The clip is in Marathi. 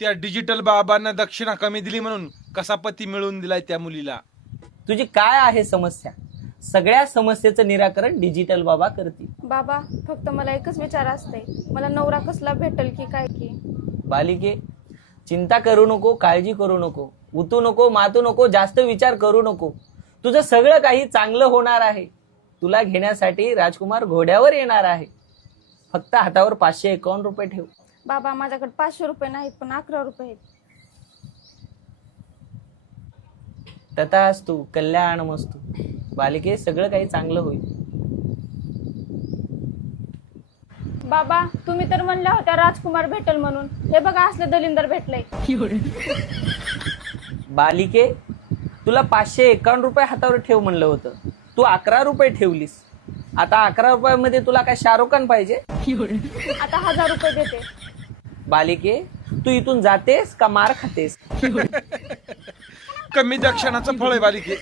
त्या डिजिटल बाबांना दक्षिणा कमी दिली म्हणून कसा पती मिळवून दिलाय त्या मुलीला. तुझी काय आहे समस्या? सगळ्या समस्येचं निराकरण डिजिटल बाबा करतील. बाबा फक्त मला एकच विचार असते, मला नवरा कसला भेटल की काय की. बालिके, चिंता करू नको, काळजी करू नको, उतू नको, मातू नको, जास्त विचार करू नको. तुझं सगळं काही चांगलं होणार आहे. तुला घेण्यासाठी राजकुमार घोड्यावर येणार आहे. फक्त हातावर 551 रुपये ठेव. बाबा माझ्याकडे 500 रुपये नाहीत, पण 11 रुपये आहेत. तथास्तु, कल्याणमस्तु. बालिके, सगळं काही चांगलं होईल. बाबा तुम्ही तर म्हणल्या होत्या राजकुमार भेटल म्हणून, हे बघा असले दलिंदर भेटलंय. बालिके, तुला 551 रुपये हातावर ठेव म्हणलं होतं. तू 11 रुपये ठेवलीस. आता 11 रुपयामध्ये तुला काय शाहरुख खान पाहिजे? आता 1000 रुपये देते. बालिके, तू इथून जातेस का मार खातेस? कमी दक्षिणाचं फळ आहे बालिके.